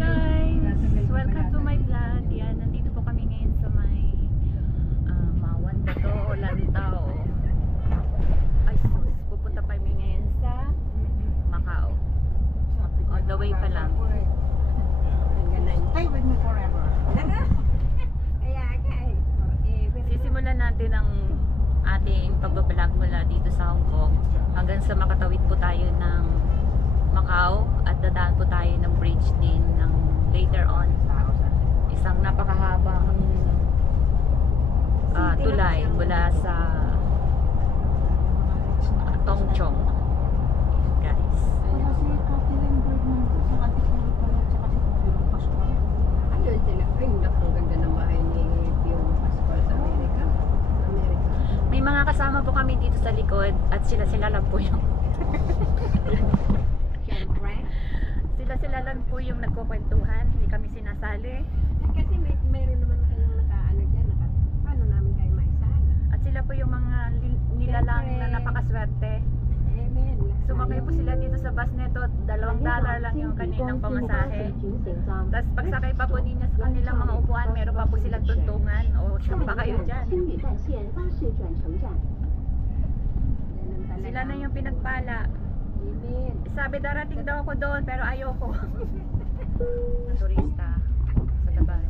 guys! Welcome to my vlog. Yan, nandito po kami ngayon sa may Mawan ba to o Lantao. Ay sus, pupunta pa kami ngayon sa Macau. On the way pa lang. Stay with me forever. Sisimulan natin ang ating pagbablog mula dito sa Hong Kong hanggang sa makatawid po tayo ng Macau at dadaan po tayo ng bridge din ng later on. Isang napakahabang tulay mula sa Tongchong. Guys. Ayun sila. Ay, ang ganda ng bahay ni Fiona Pascual sa Amerika. May mga kasama po kami dito sa likod at sila lang po yung sila lang po yung nagkukwentuhan, hindi kami sinasali. Kasi mayroon naman kayong nakaano dyan, paano namin kayo maisali? At sila po yung mga nilalang na napakaswerte. Amen. Sumakay po sila dito sa bus neto, $2 lang yung kanilang pamasahe. Tapos pagsakay pa po ninyo sa kanilang mga upuan, meron pa po silang tuntungan. O, siyang pa kayo dyan. Sila na yung pinagpala. Amen. Sabi darating daw ako doon, pero ayoko. Na turista sa labas.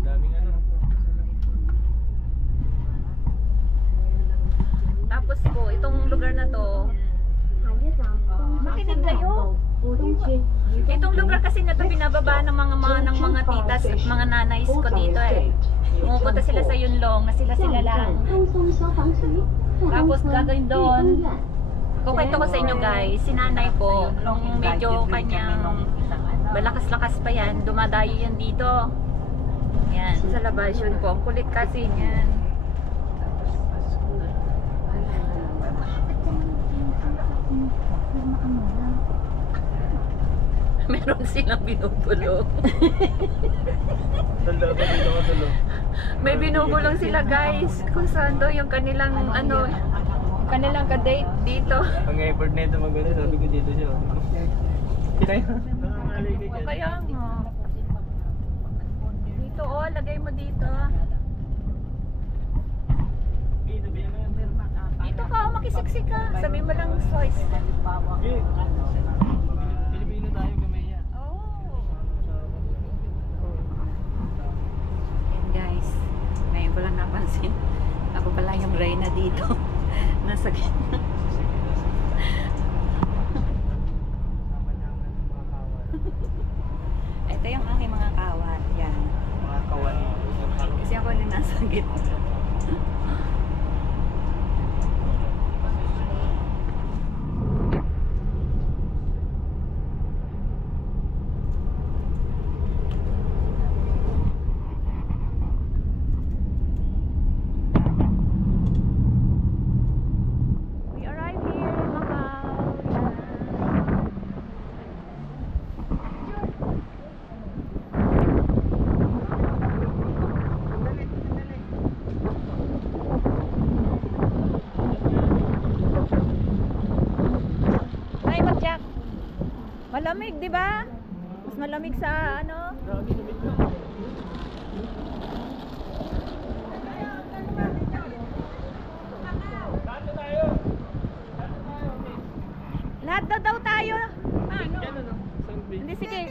Daming ano. Tapos po, itong lugar na to, makinig kayo. Itong lugar kasi na to binababa ng mga titas at mga nanays ko dito eh. Pumupunta sila sa Yunlong na sila lang. Tapos gagawin doon. Kukwento ko sa inyo guys, si nanay ko, nung medyo kanyang malakas-lakas pa yan, dumadayo yan dito. Yan, sa labas yun po. Ang kulit kasi yan. Meron silang binubulong. May binubulong sila guys. Kung saan doon yung kanilang ano, kanilang ka-date dito. Ang effort na ito magano, sabi ko dito siya. Kinay. O kaya nga. Dito oh, lagay mo dito. Dito ka, makisiksik ka. Sabi mo lang choice. Pilipino tayo gamay niya. Oh. Yan guys. Ngayon ko lang napansin. Ako pala yung Reyna dito. Nasa gitna. Ito yung aking mga kawat. Yan. Mga kawan. Kasi ako na nasa gitna. Malamig, di ba? Mas malamig sa ano? Lahat daw tayo. Ano? Hindi, sige.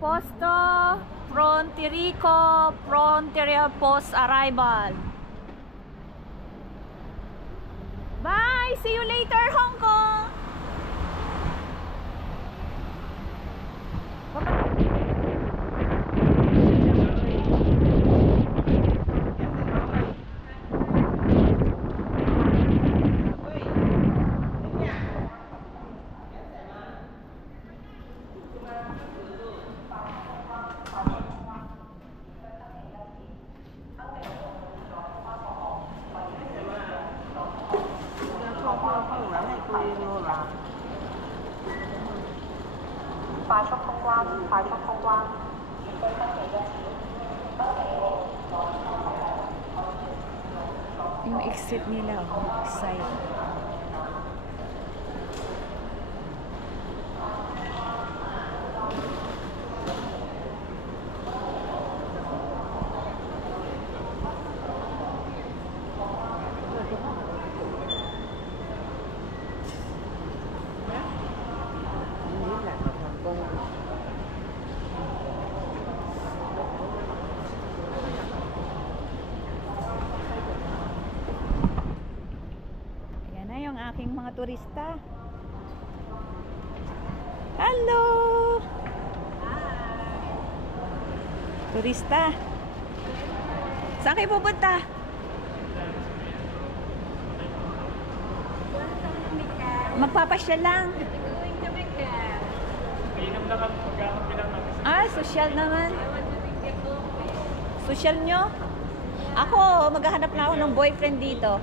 Posto Fronterico, Frontier Post Arrival. Bye! See you later, Hong Kong! Yung exit nila, side. Ayan na yung aking mga turista. Hello! Turista. Saan kayo pupunta? Magpapasyal lang. Inom lang ang pagkakapi lang natin. Ah, social naman. Social nyo? Ako, maghahanap na ako ng boyfriend dito.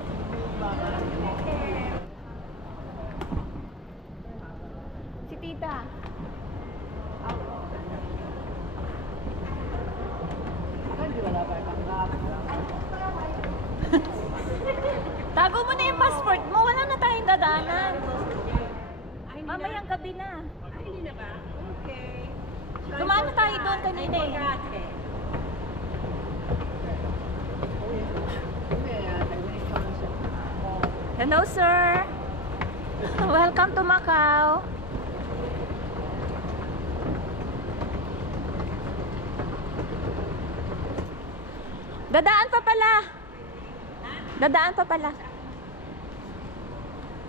Si tita. Tago mo na yung passport mo. Wala na tayong dadaanan. Mamayang gabi na. Ay, hindi na ba? Okay. Dumaan na tayo doon kanina eh. Hello, sir. Welcome to Macau. Dadaan pa pala. Dadaan pa pala.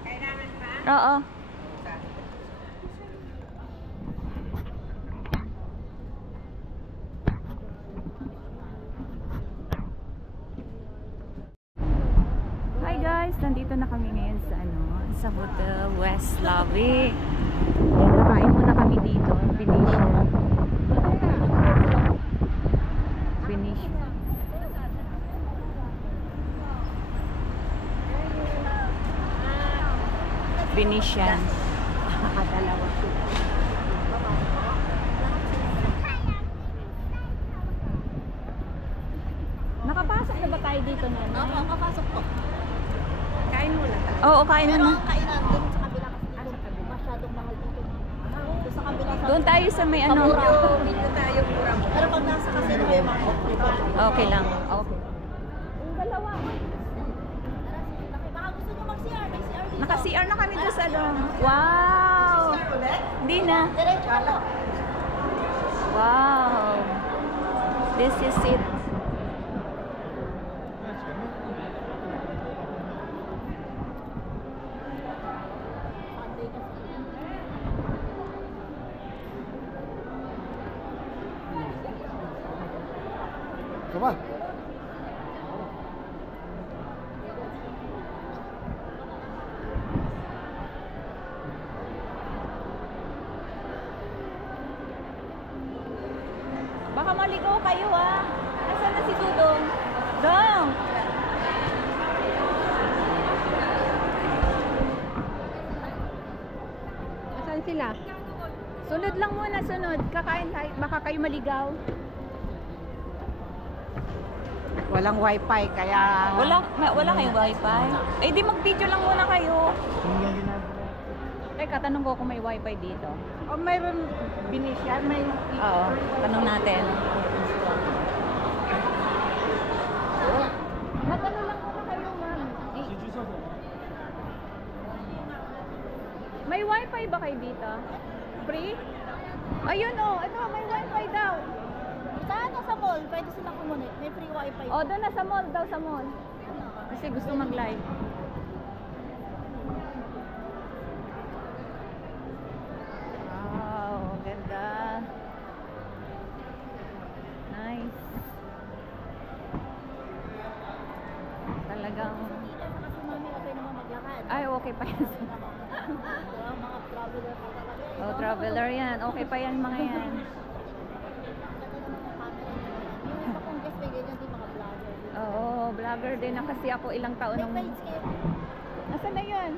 Kailangan pa? Oo. Hi guys, nandito na kami ngayon sa Hotel West Lobby. Kakain muna kami dito, Venetian. Venetian. Venetian. Nakadalawa sila. Nakapasok na ba tayo dito na? Oo, kapasok po. Kain muna tayo. Oo, kain Pero na. ang kainan doon sa kabila kasi dito, masyadong mahal dito. Doon sa kabila sa Doon tayo sa may ano. Medyo tayo mura. Pero pag nasa casino may mga Okay lang. Okay. Yung dalawa. Baka gusto nyo mag-CR, may CR dito. Naka-CR na kami doon sa doon. Wow! Hindi na. Diretso ako. Wow! This is it. Sunday kasi. Coba. Baka maligaw kayo ah. Nasaan na si Dudong? Dong! Asan sila? Sunod lang muna, sunod. Kakain tayo. Baka kayo maligaw. Walang wifi, kaya... Wala kayong wifi? Eh di mag-video lang muna kayo. Yung lang ginagawa. Teka, tanong ko kung may wifi dito. O mayroon Venetian, may... Oo, tanong natin. Matanong lang muna kayo, ma'am. Si Jesus. May wifi ba kayo dito? Free? Ayun oh, ito, may wifi daw. Sa ano sa mall, pwede sila kumunit. May free wifi. O, doon na sa mall daw, sa mall. Kasi gusto mag-live. Wow, ganda. Nice. Talagang, Kasi mami, okay naman maglakad. ay okay pa yan. Mga traveler pa talaga. Oh, traveler yan. Okay pa yan mga yan. Yung iba kong guest may ganyan din mga vlogger. Oo, vlogger din na kasi ako ilang taon May nung... page kayo. Nasaan na yun?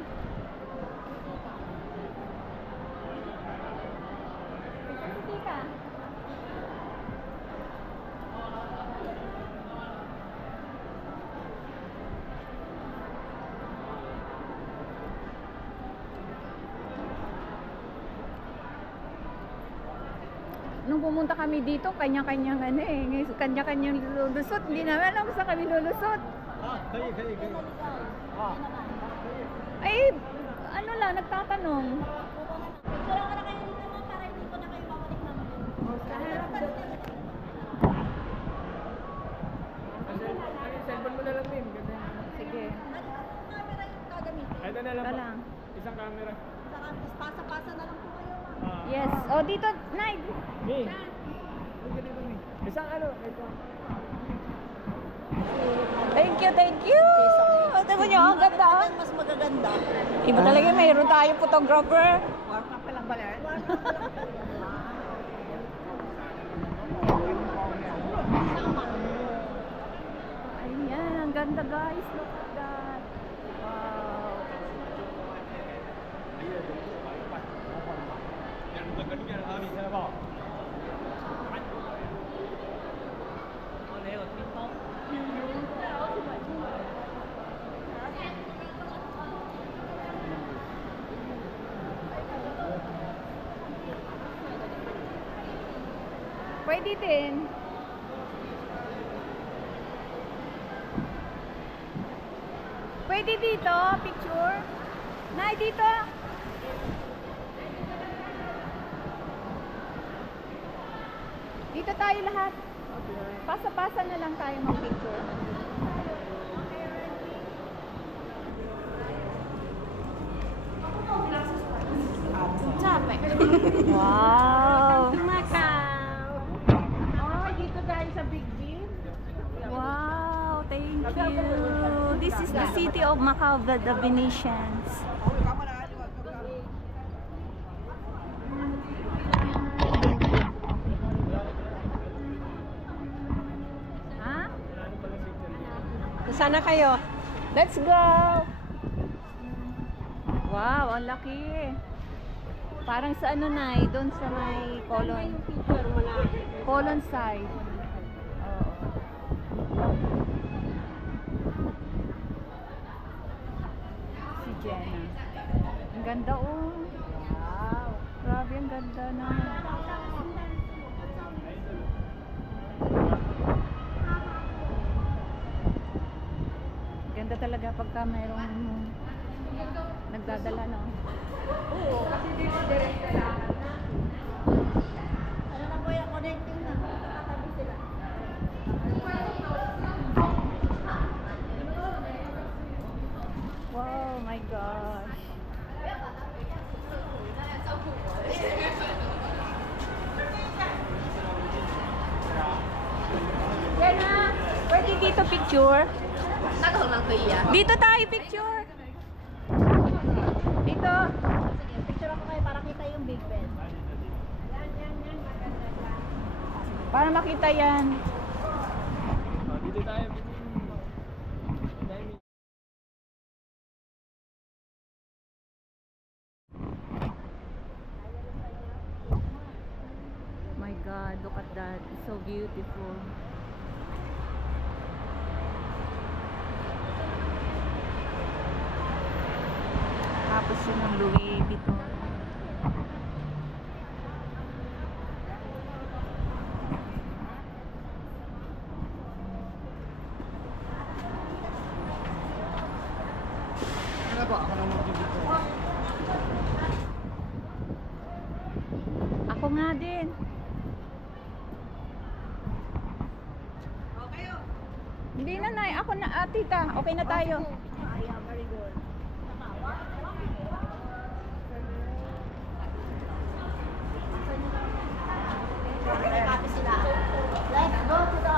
Hindi ka. Nung pumunta kami dito, kanya-kanyang ano eh. Ngayon, kanya-kanyang lulusot. Hindi naman alam kung saan kami lulusot. Ay, ano lang, nagtatanong. Picture ka na kayo dito ma'am para hindi ko na kayo babalik naman. Cellphone mo na lang, Min. Ganda yun. Sige. Camera yung gagamitin. Ito na lang Ito po. lang. Isang camera. Saka tapos pasa-pasa na lang po kayo ma'am. Yes. O, dito, Nay. Mi. Ang ganito, Mi. Isang ano, ito. Thank you, thank you. Ito mo nyo, ang ganda. oh. Mas magaganda. Iba talaga, mayroon tayong photographer. Warm up pa lang pala. Ayan, ang ganda guys. Look at that. Wow. Pwede din. Pwede dito, picture. Nay, dito. Dito tayo lahat. Pasa-pasa na lang tayo mag-picture. Wow! Macau! Oh, dito tayo sa Big Bean. Wow, thank you. This is the city of Macau, the Venetians. Ha? Sana kayo. Let's go! Wow, ang laki. Parang sa ano na, doon sa may colon. Picture mo na. Colon side. Oo. Si Jenna. Ang ganda oh. Wow. Grabe, ang ganda na. Ganda talaga pagka mayroong nagdadala, no? Oo, kasi dito direct lang. Ano na po yung connecting na? Katabi sila. Wow, my gosh. Jenna, pwede dito picture? Nagawang lang kuya. Dito tayo picture. Dito. Sige, picture ako kayo para kita yung Big Ben. Para makita yan. Dito tayo. My God, look at that. It's so beautiful. Tapos yun ang Louis Vuitton. Ano ba? Ako na mag-video. Ako nga din. Hindi na, Nay. Ako na, tita. Okay na tayo. Yeah, very good. Katabi sila. Let's go to the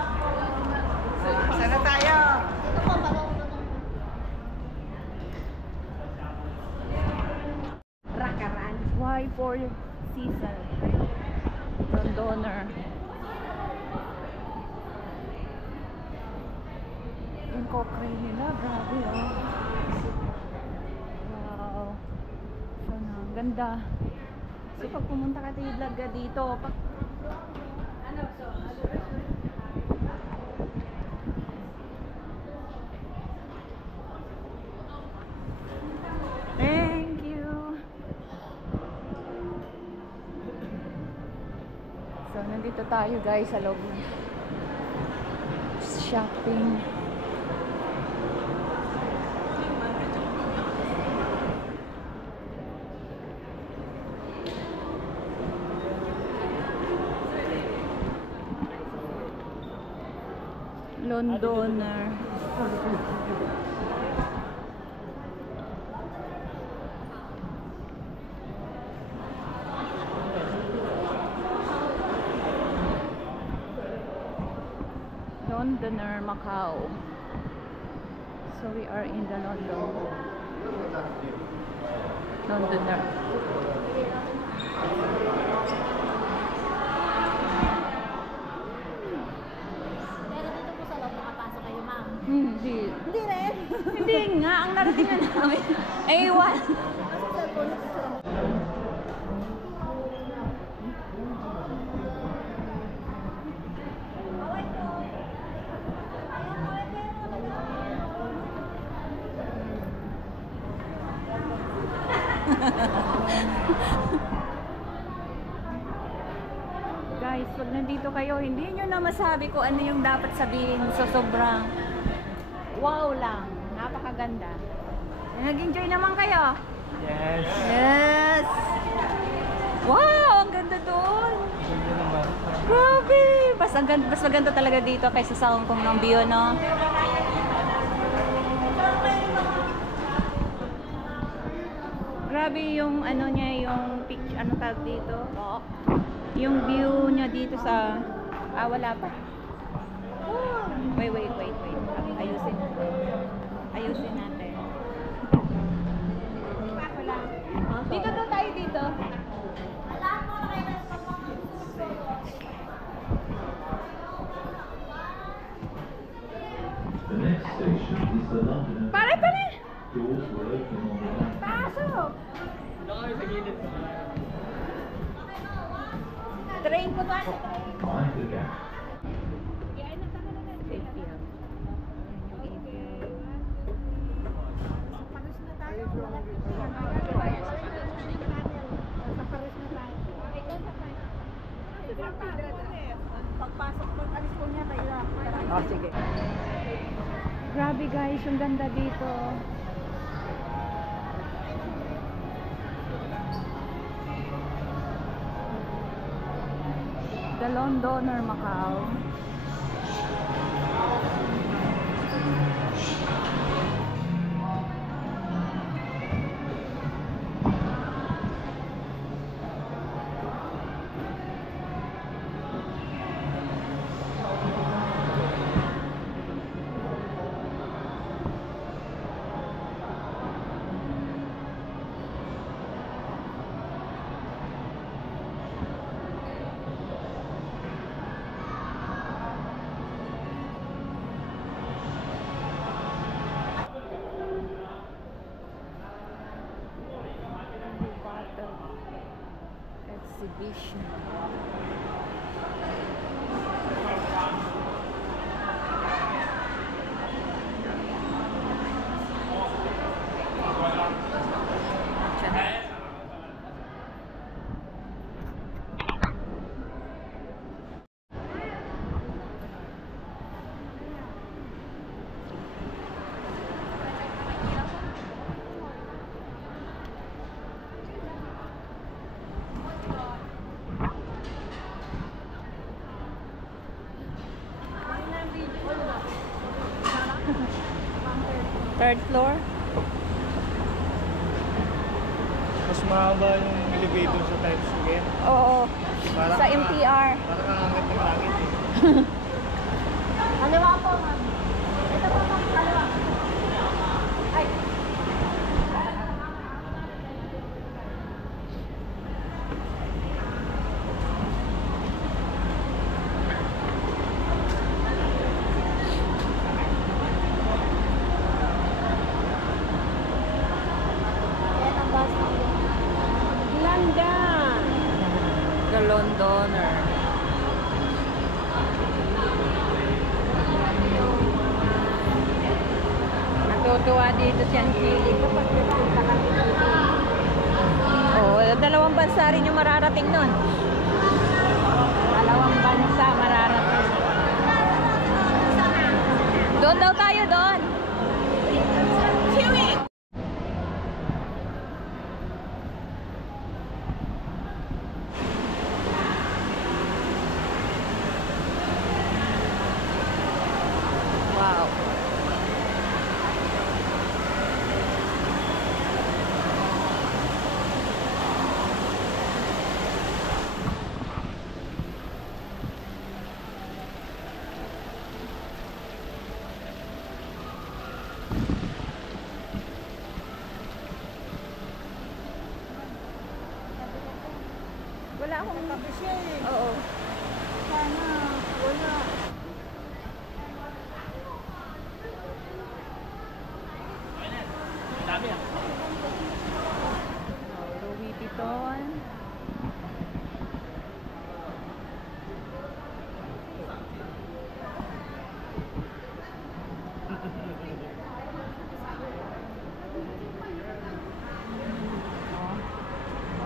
Sana tayo. Dito po, malong Rakaran. Why for season? Londoner. Yung cockerel nila, grabe oh. Wow. So na, ganda. So pag pumunta ka tayo vlog ka dito, thank you. So nandito tayo guys sa loob ng shopping. Londoner. Londoner, Macau. So we are in the Londoner. Pero dito po sa loob, nakapasok kayo, ma'am. Hindi. Hindi rin. Hindi nga, ang narating na namin. A1. Nasa cellphone na po sila. Guys, pag nandito kayo, hindi nyo na masabi kung ano yung dapat sabihin. So, sobrang wow lang. Napakaganda. Nag-enjoy naman kayo? Yes. Yes! Wow! Ang ganda doon! Ganda naman. Grabe! Mas maganda talaga dito kaysa sa Hong Kong ng view, no? Grabe yung ano niya, yung picture, ano tawag dito? Yung view niya dito sa... wala pa. Wait. Ayusin natin. Ayusin natin. Dito daw tayo dito. The next station is the London. Pare! Doors will open on the right. Pasok! Doon kami sa gilid. Train ko ba? Mind the gap. Pagpasok ko, alis ko niya kayo. Sige. Grabe guys, yung ganda dito. The Londoner, Macau. Exhibition. Third floor? Mas mahaba yung elevator sa Times Square. Oo. Parang Sa MTR. Parang angat ng langit eh. Kaliwa po, ma'am. Ito po, ma'am. Kaliwa. Ay. London! Londoner. Natutuwa dito si Angelic kapag nagpunta kami dito. Oo, dalawang bansa rin yung mararating nun. Dalawang bansa mararating. Doon daw tayo, doon. Wow. Wala akong Tabi siya eh. Oo. Sana, wala. Louis Vuitton.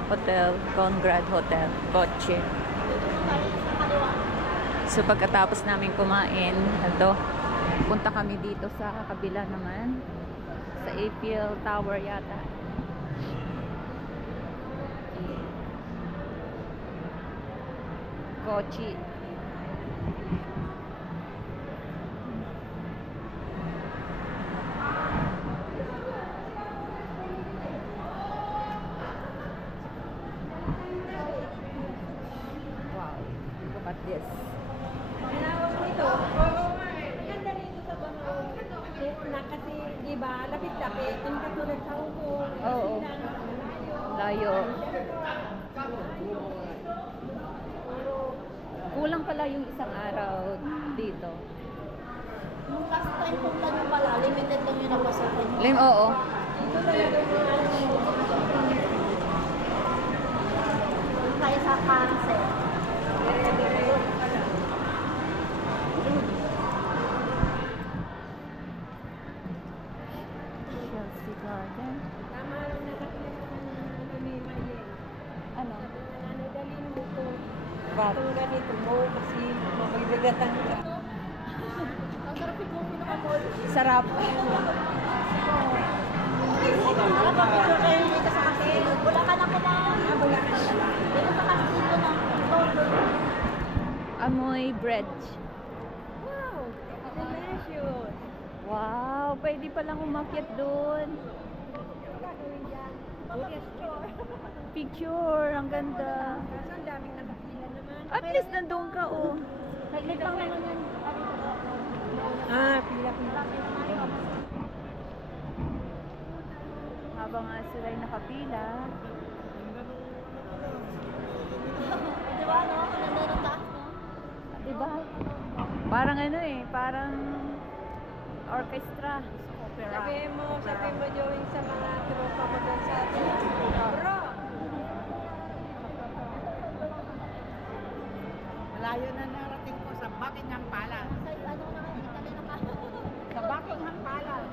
Hotel, Conrad Hotel, Kotse. So pagkatapos namin kumain, punta kami dito sa kabila naman. Sa Eiffel Tower yata. Kochi. Wow, look at this. Tinawag ko ito. Maganda rito sa Banong. Na kasi, di ba, lapit-lapit. Yung katulad sa Hong Kong. Oo. Layo. Kulang pala yung isang araw dito. Nung last time punta nyo pala, limited lang yung napasokan nyo. Oo. Dito talaga Tayo sa cancel. Chelsea Garden. Tama lang nakakita ng ni Maye. Ano? Nanay, dalhin mo ito. Bak. Itong ganito mo kasi mabibigatan ka. Ang sarap yung pinakamol. Sarap. Para mapicture kayo dito sa Castile. Wala ka na kumain. Wala ka na. Dito sa Castile ng October. Amoy bread. Wow! Delicious! Wow, pwede palang umakyat doon. Ano gagawin dyan? Picture. Picture, ang ganda. Kaso ang daming nakapila naman. At least nandun ka, oh. Saglit lang naman yan. Ah, pila-pila. Habang nga sila'y nakapila. Di ba, no? Ang ganda ng taas, no? Diba? Parang ano eh, parang orchestra. Opera. Sabi mo, Joey, sa mga tropa mo doon sa atin. Bro! Malayo na narating ko sa Buckingham Palace. Sa ano na kayo, Italy na ka. Sa Buckingham Palace.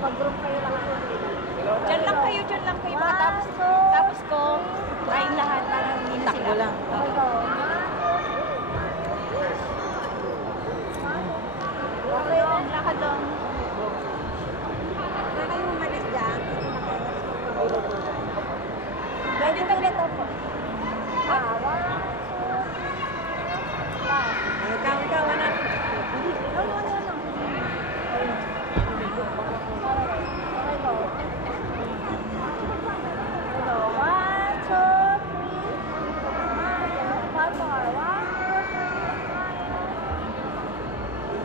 Mag-group kayo lang. Diyan lang kayo tapos ko, trying lahat para hindi na sila. Lang. Okay, lakad lang. Kaya kayo umalis dyan. Pwede ka dito po. Ikaw, anak. No. Okay, go. Hello. 1, 2, 3. One more. 1, 2, 3.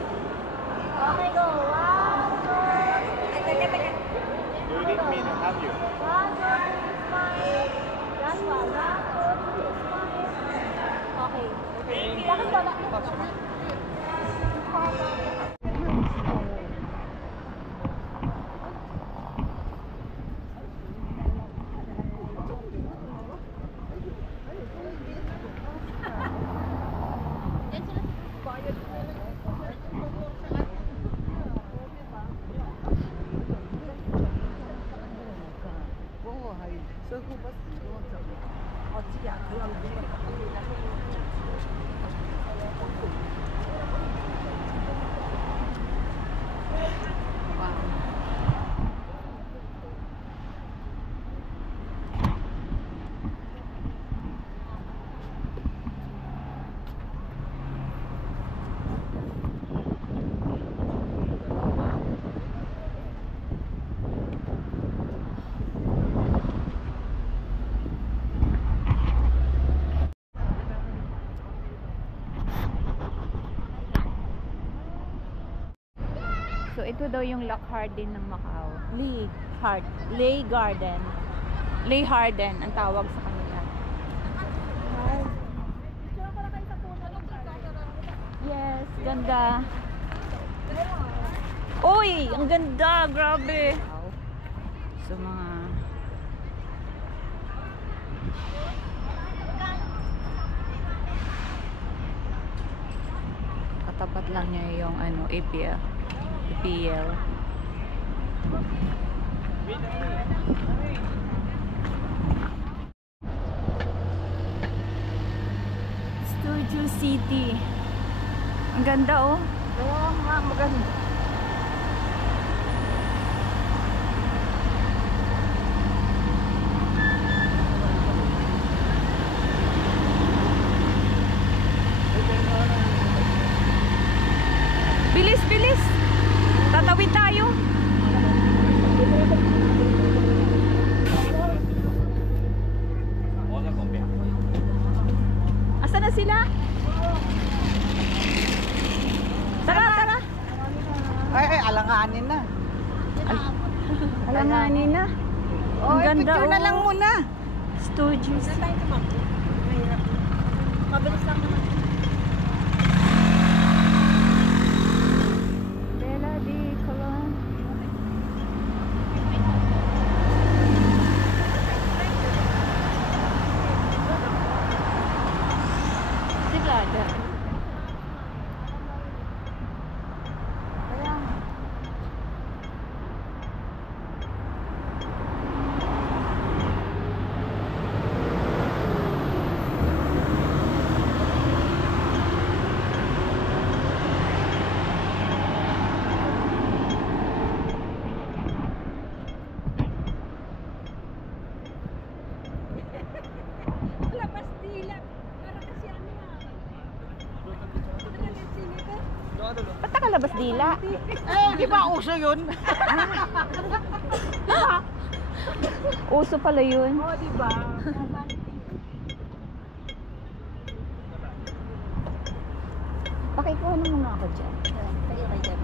So, ito daw yung Lock Garden ng Macau. Lei Garden. Lei Garden ang tawag sa kanila. Yes, ganda. Uy, ang ganda, grabe. So, mga katapat lang niya yung ano, APL. Studio City. Ang ganda oh. Kaya nga maganda. Bilis, bilis. Tatawid tayo. Asa na sila? Tara, tara. Ay, alanganin na. Alanganin na. Ang ganda picture na lang muna. Studios. Mabilis lang naman. Bella di Colon. Sigada. Labas dila. Para kasi ano Ba't nakalabas dila? Eh, di ba uso yun? Uso pala yun. Oo, diba? Pakikuha na muna ako dyan. Kaya tayo dyan.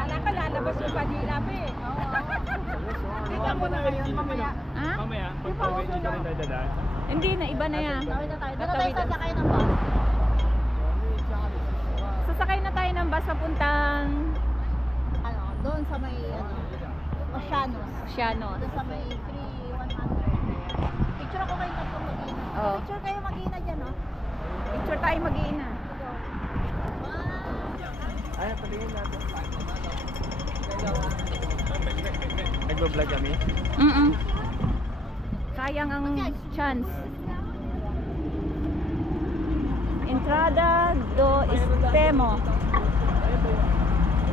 Kala ka lalabas yung padila pa eh. Kita mo na ngayon mamaya. Ha? Mamaya, pag-uwi dito rin tayo dadaan. Hindi na, iba na yan. Tawid na tayo. Doon na tayo Tatawid na. sasakay ng bus. Sasakay na tayo ng bus papuntang Ano, doon sa may, ano, Oceanos. Oceanos. Doon sa may 3,100. Picture ako kayo tatlo mag-ina. Oo. Picture kayo mag-ina dyan, no? Picture tayo mag-iina. Ay, patingin natin. Nagbablog kami. Sayang ang chance. Entrada do Extremo.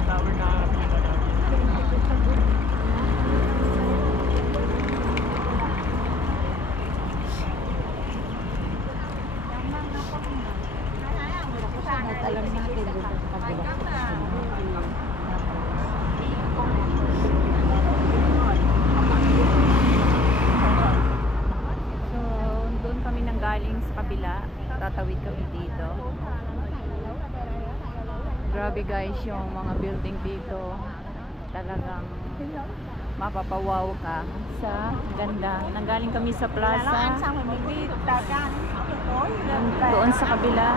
Tower na pinaka namin. Alam natin doon sa kabila. So, doon kami nanggaling sa kabila. kabila. Tatawid kami dito. Grabe guys, yung mga building dito. Talagang mapapawaw ka sa ganda. Nanggaling kami sa plaza. Doon sa kabila.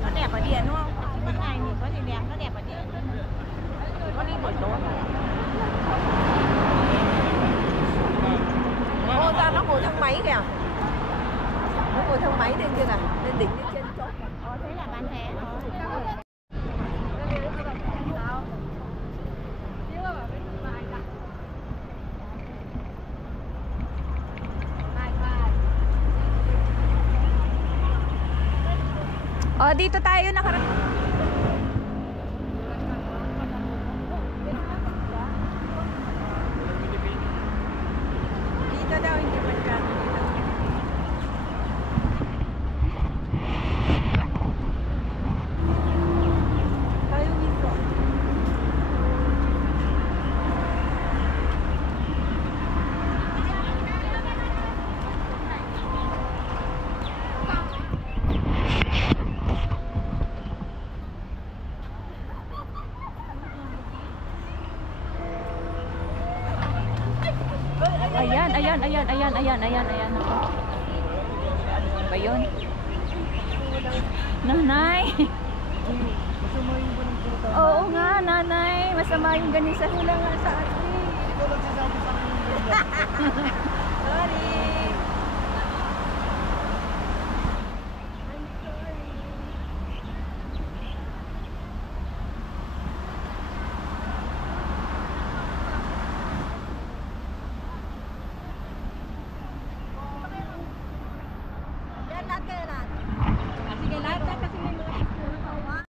Nó đẹp ở điện đúng không? Ban ngày nhìn có gì đẹp, nó đẹp ở điện. Có đi buổi tối. Ô ra nó ngồi thang máy kìa. Nó ngồi thang máy lên kia này, lên đỉnh lên trên chốt. Thế là bán vé. Oh, dito tayo nakarating. Dito daw, hindi masyado dito. Tayo dito. Ayan. Ba yun? Nanay! Oo nga, nanay. Masama yung ganisa nila nga sa atin. Sorry. Sige, lahat na kasi may mga picture na tawa.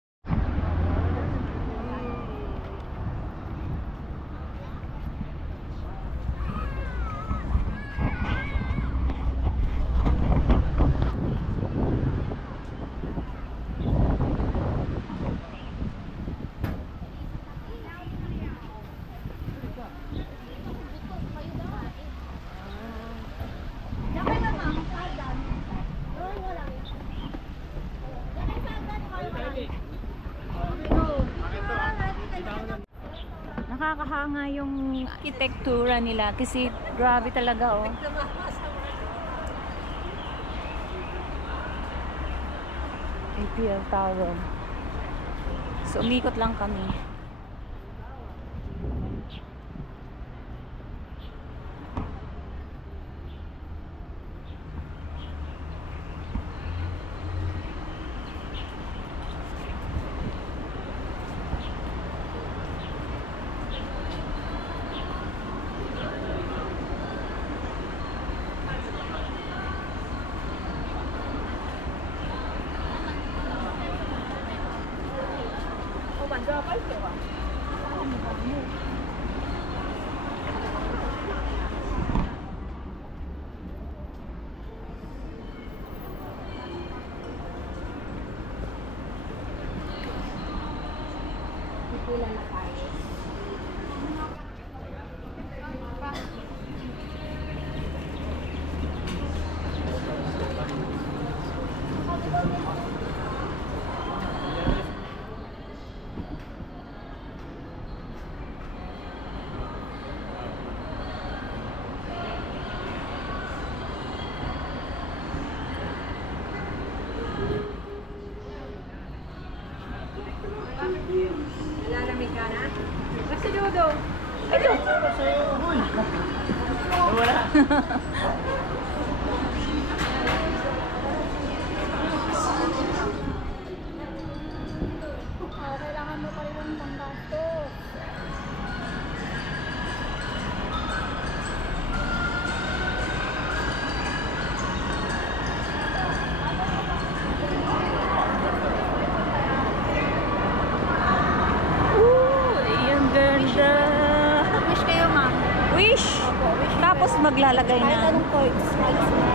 Nakakahanga yung arkitektura nila kasi grabe talaga oh. Eiffel Tower. So umikot lang kami. Lalamig ka na? Kasi Dodo. Ito! Wala. Kailangan mo pa rin ng panggastos. Ang ganda. maglalagay Kahit na. anong coins, halos na.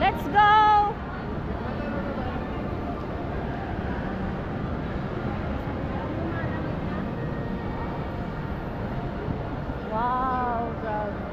Let's go! Wow, grabe.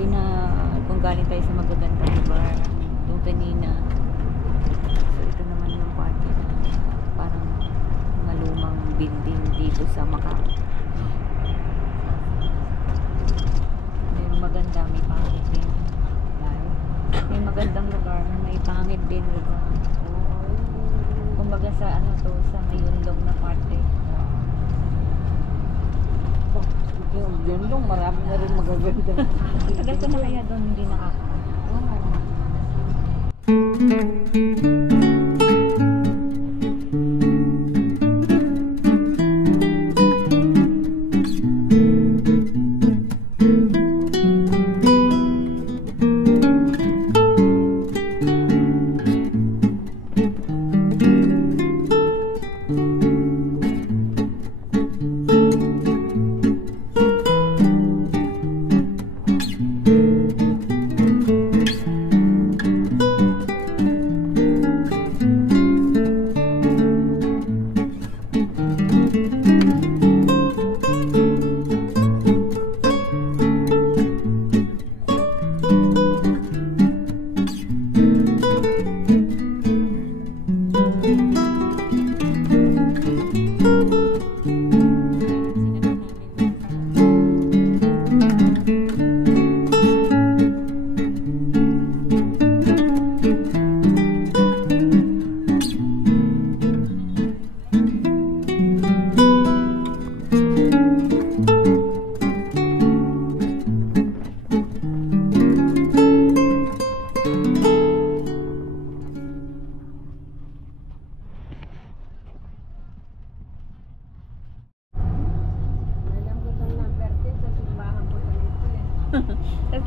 kung galing tayo sa magagandang lugar doon kanina. So ito naman yung party na parang mga lumang building dito sa Macau. May maganda, may pangit din. May magandang lugar, may pangit din lugar. Kumbaga sa ano to, sa Mayunlong na parte. Yung Yunlong, marami na rin magaganda. Tagal ko na kaya doon hindi nakaka.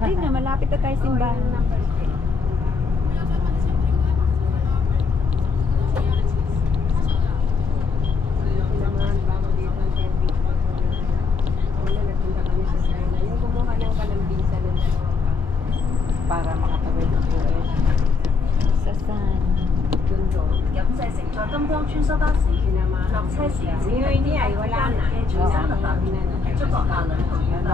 Kasi na, malapit na tayo simbahan. Para makatawid po eh. Sa San. 飲製乘坐金光穿梭巴士，落車時請記得帶好關嘅隨身物品，祝閣下旅途愉快。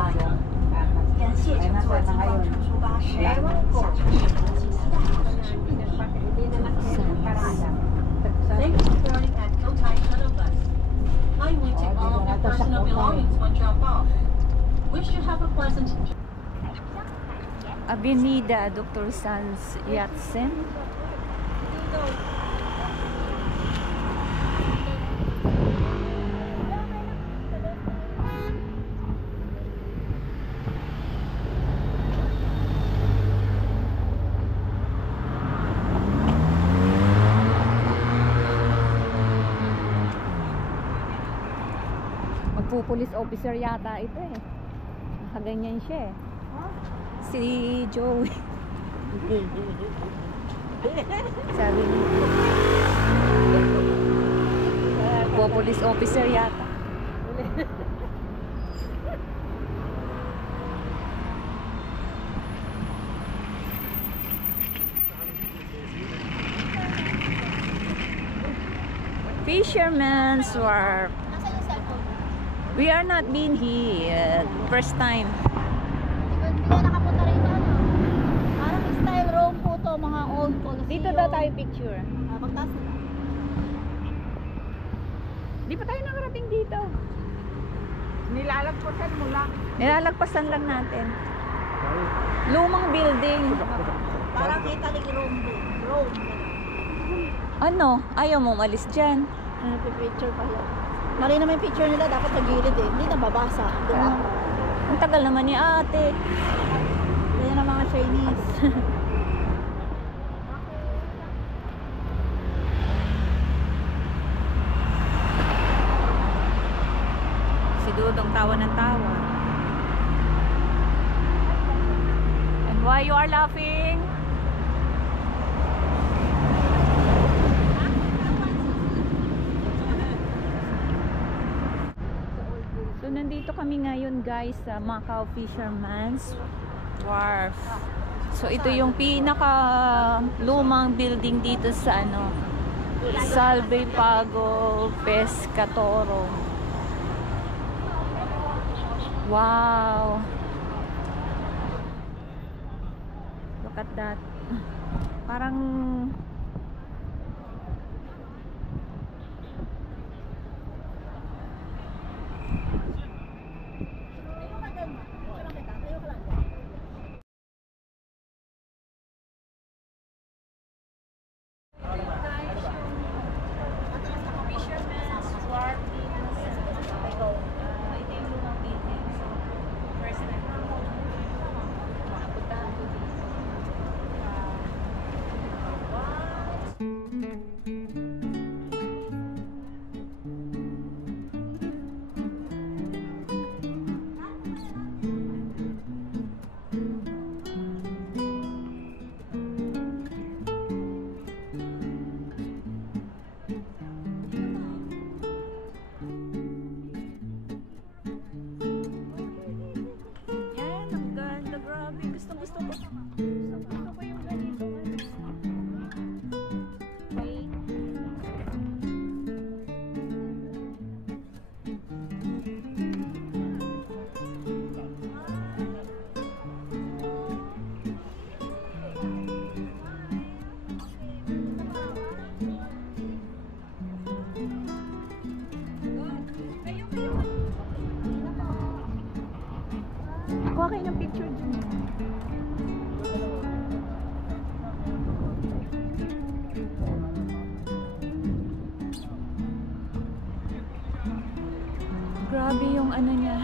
感謝乘坐金光穿梭巴士，下車時請攜帶好的書面物品。Thank you for boarding at Cotai Shuttle Bus. Kindly take all of your personal belongings when drop off. Wish you have a pleasant Avenida Dr. Sanz Yat-sen. Magpo-police officer yata ito eh. Nakaganyan siya eh. Si Joey. Sabi niya. Po-police officer yata. Fisherman's Wharf. We are not been here. First time. Hindi na nakapunta rito, ano? Parang style room po to, mga old Colosseum. Dito daw tayo picture. Pagtaas na. Di pa tayo nakarating dito. Nilalagpasan mo lang. Nilalagpasan lang natin. Lumang building. Parang Italy room. Rome. Ano? Ayaw mo umalis dyan. Ano, picture pa yan. Mali naman yung picture nila, dapat sa gilid eh. Hindi nababasa. Ang tagal naman ni ate. Yan ang mga Chinese. Si Dudong tawa ng tawa. And why you are laughing? So nandito kami ngayon guys sa Macau Fisherman's Wharf. So ito yung pinaka lumang building dito sa ano, Salve Pago Pescatoro. Wow. at that. Parang kuha kayo ng picture dyan. Grabe yung ano niya.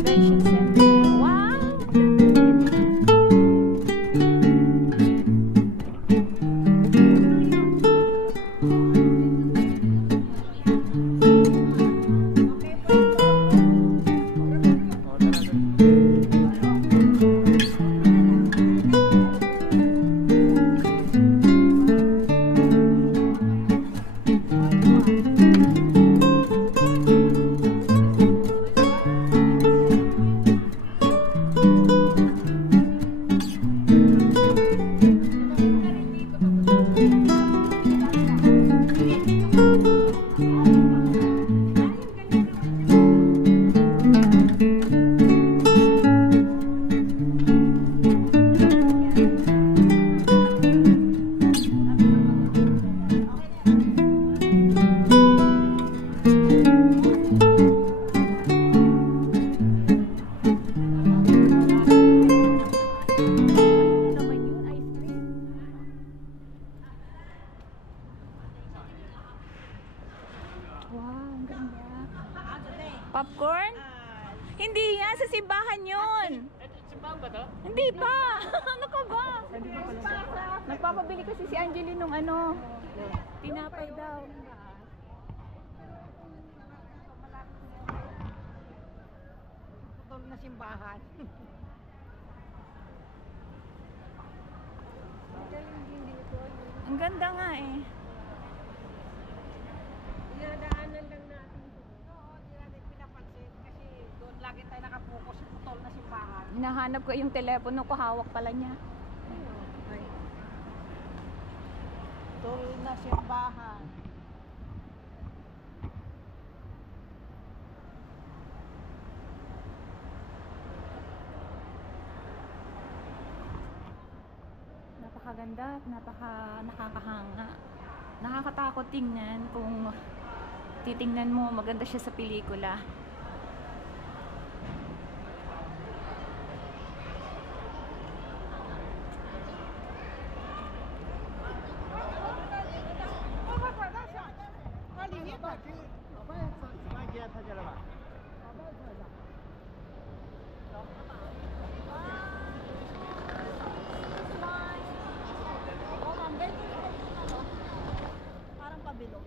Convention Center. Wow! Wow, ang ganda. Popcorn? Hindi yan, sa simbahan yun. Simbahan ba to? Hindi pa. Ano ka ba? Nagpapabili kasi si Angeline nung ano, tinapay daw. Putol na simbahan. Ang ganda nga eh. Dinadaanan lang natin. Oo, hindi natin pinapansin kasi doon lagi tayo nakapokus sa putol na simbahan. Hinahanap ko yung telepono ko, hawak pala niya. Putol na simbahan. Napakaganda at nakakahanga. Nakakatakot tingnan kung titingnan mo, maganda siya sa pelikula. Parang pabilog.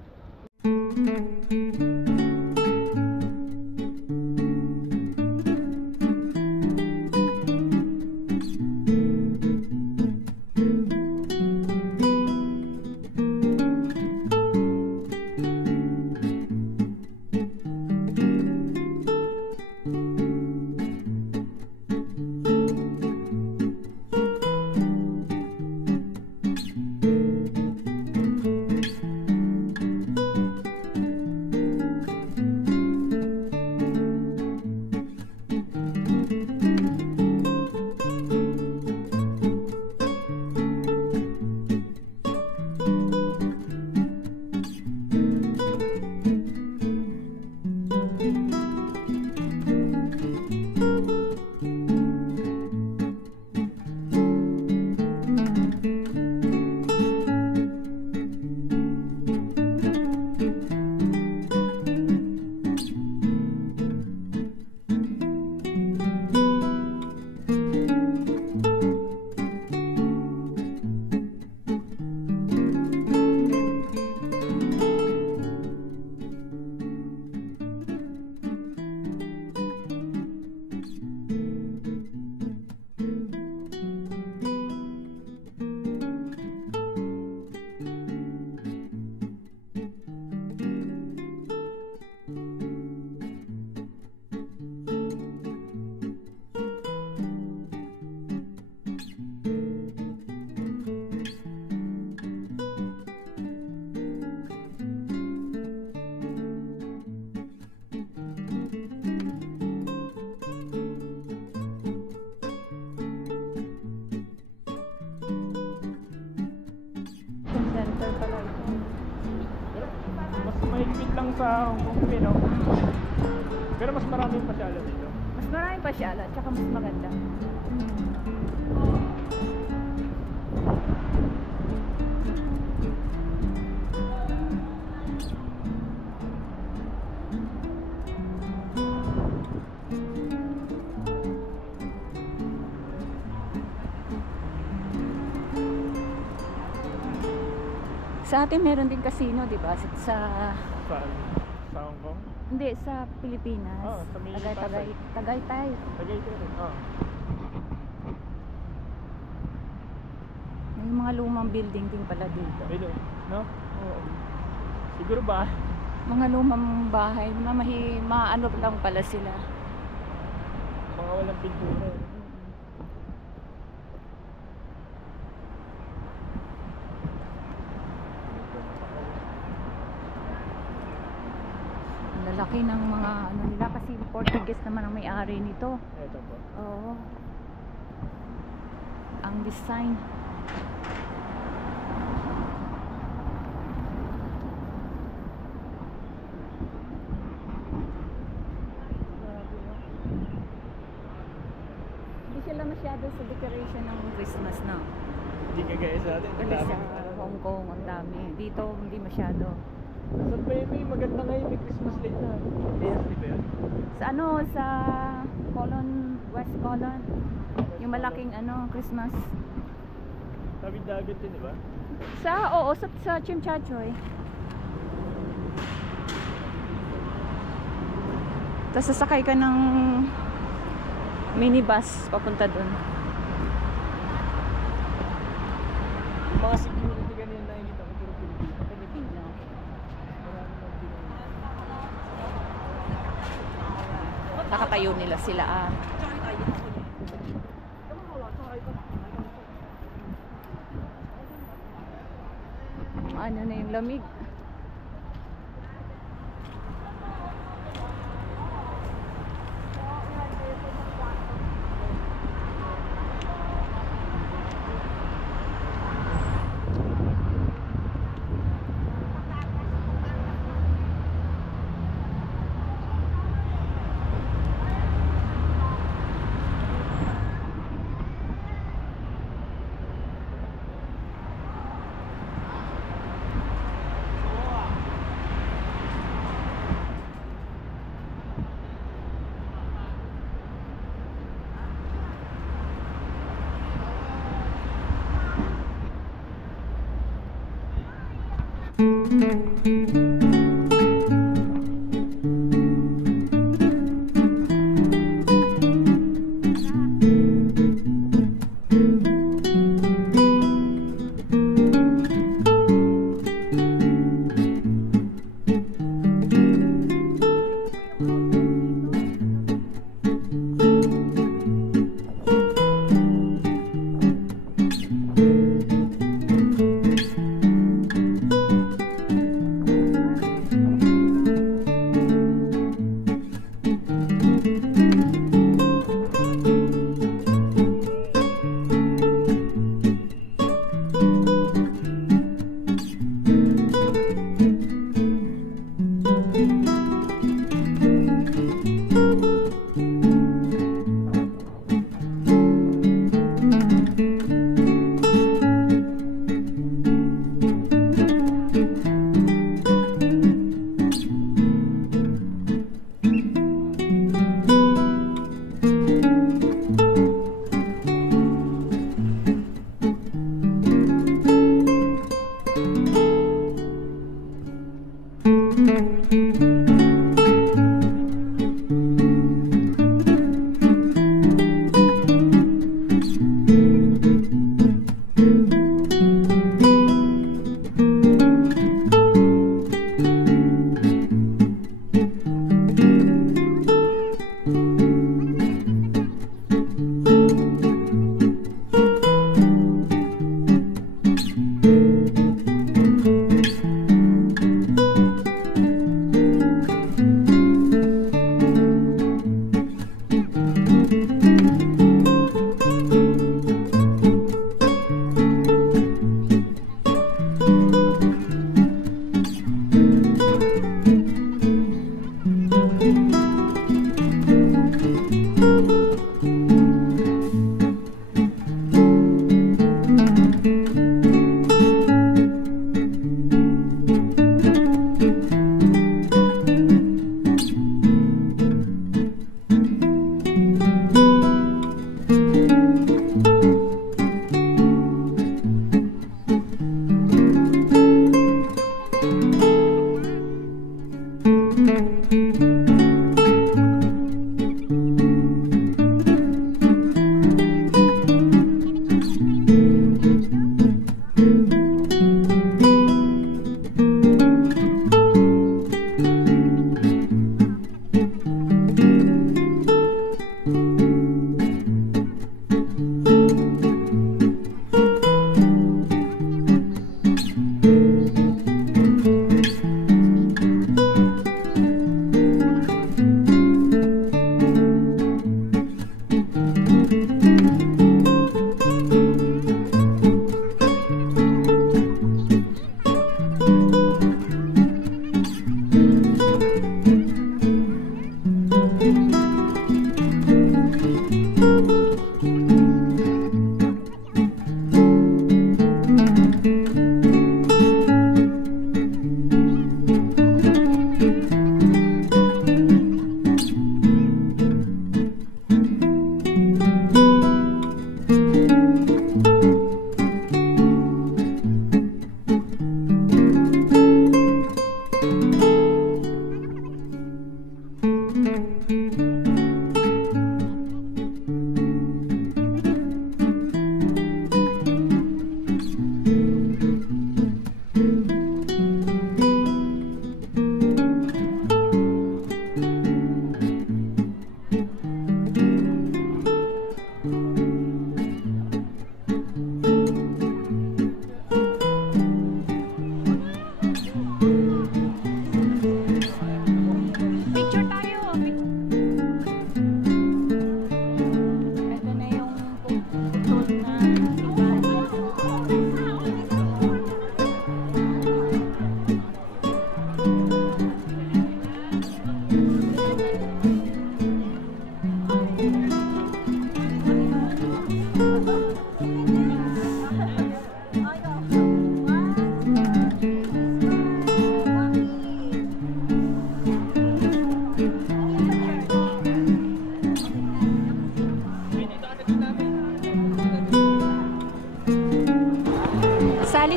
Center pala ito. Mas mahigpit lang sa Hong Kong, no? Pero mas maraming pasyalan dito. Mas maraming pasyalan, tsaka mas maganda. Sa atin meron din casino, di ba? Sa Saan? Sa Hong Kong? hindi sa Pilipinas. Sa may Tagaytay. Tagaytay rin. May mga lumang building din pala dito. Hello, no? Oo. Siguro ba? Mga lumang bahay na maano lang pala sila. Mga walang pintura. Lalaki ng mga ano nila kasi Portuguese naman ang may-ari nito. Ito po. Oo. Ang design. Hindi sila masyado sa decoration ng Christmas na. Hindi kagaya sa atin. Kasi sa Hong Kong ang dami. Dito hindi masyado. Sa Baby, maganda ngayon. May Christmas light na. ASD ba yun? Sa ano, sa West Colon. Yung malaking ano, Christmas. Tabi dagat yun, di ba? Sa Chimchachoy. Tapos sasakay ka ng minibus papunta dun. Yung mga security ganyan nakikita ko puro Pilipino. Pilipino. Marami lang Pilipino. Nakatayo nila sila ano na yung lamig.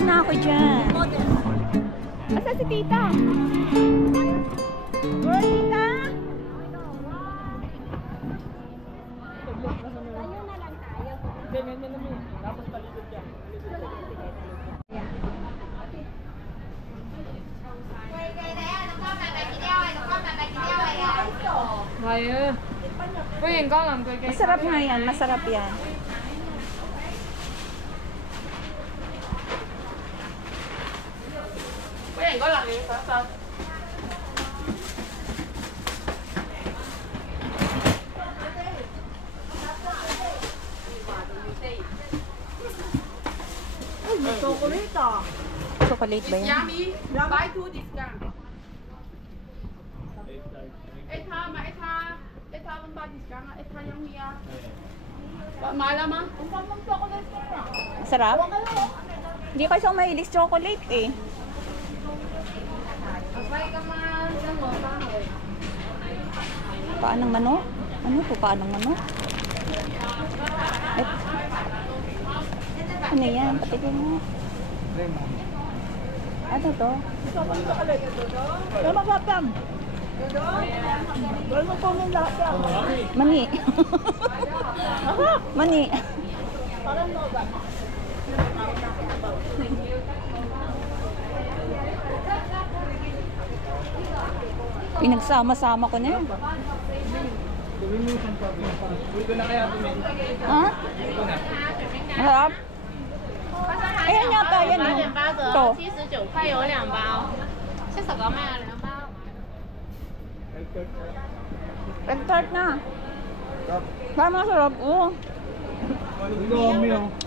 na ako dyan. Asa si tita? Bro, tita? Masarap nga yan, masarap yan. Chocolate ba yan? Buy 2 discount. Eta bang ba discount? Eta yang Mia. Mahal ma? Masarap? Hindi ko isang mahilig chocolate eh. Paanong manok? Ano to? Paanong manok? Ano yan? Patikin mo. Ano to? Mani. Mani. Pinagsama-sama ko na yan. Ha? Harap? Ayan yata, yan o. Ito. 79块有2包。70個咩啊2包？ Nag-start na. Parang masarap. Oo.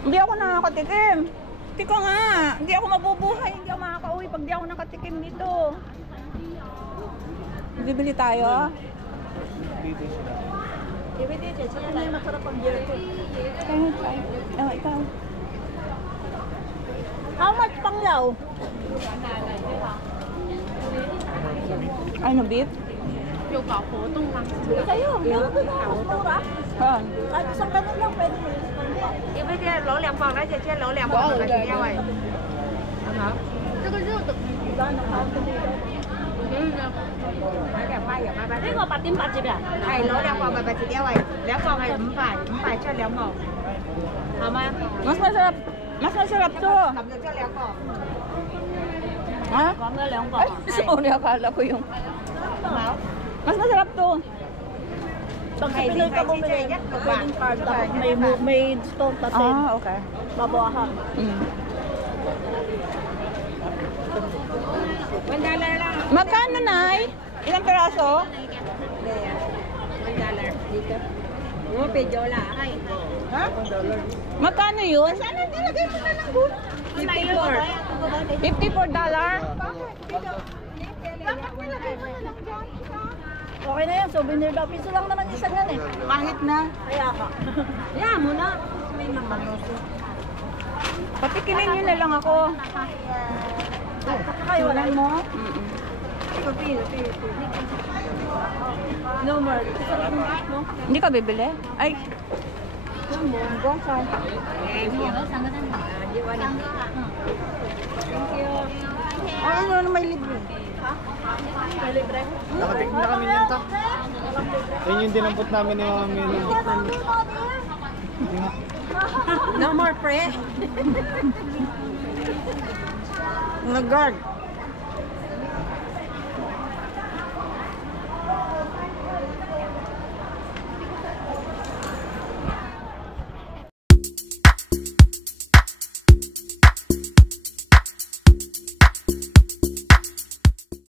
Hindi ako nakakatikim. Tiko nga. Hindi ako mabubuhay. Hindi ako makakauwi pag di ako nakatikim dito. Bibili tayo. Bibili dito. Ano yung masarap ang beer ko? Oh, ikaw. How much pangyaw? Ano, beef? 要搞活動啦。 Kayo, meron doon ako mura. Ah. Kahit isang ganun lang pwede mo. 要不这攞兩磅，呢隻先攞兩磅，咪因為這個肉的。買兩塊又買塊。呢個8.8折啊？係攞兩磅咪折一位，兩磅係5塊，5塊出2磅，係咪？ Mas masarap. Mas masarap to. 咁就出2磅。 Ha? Ay, sorry. Akala ko yung... Mas masarap to. Pag sa Pinoy ka bumili, pwedeng card, tapos may store natin. Ah, okay. Babawahan. $1 lang. Magkano, Nay? Ilang peraso? $1 dito. Oo, pedyola. Ha? Magkano yun? Sana nilagay mo na ng gulay. $54. Okay na yan, souvenir daw. Piso lang naman isa yan eh. Kahit na. Kaya ka. Yan mo na. May mamanuso. Patikimin nyo na lang ako. Kakaiwanan mo? Pilo. No more. Hindi ka bibili? Ay, Ano may libre? May libre? Nakatik na kami nito. Yan yung dinampot namin ni Mama Mili. No more pre. nag-guard.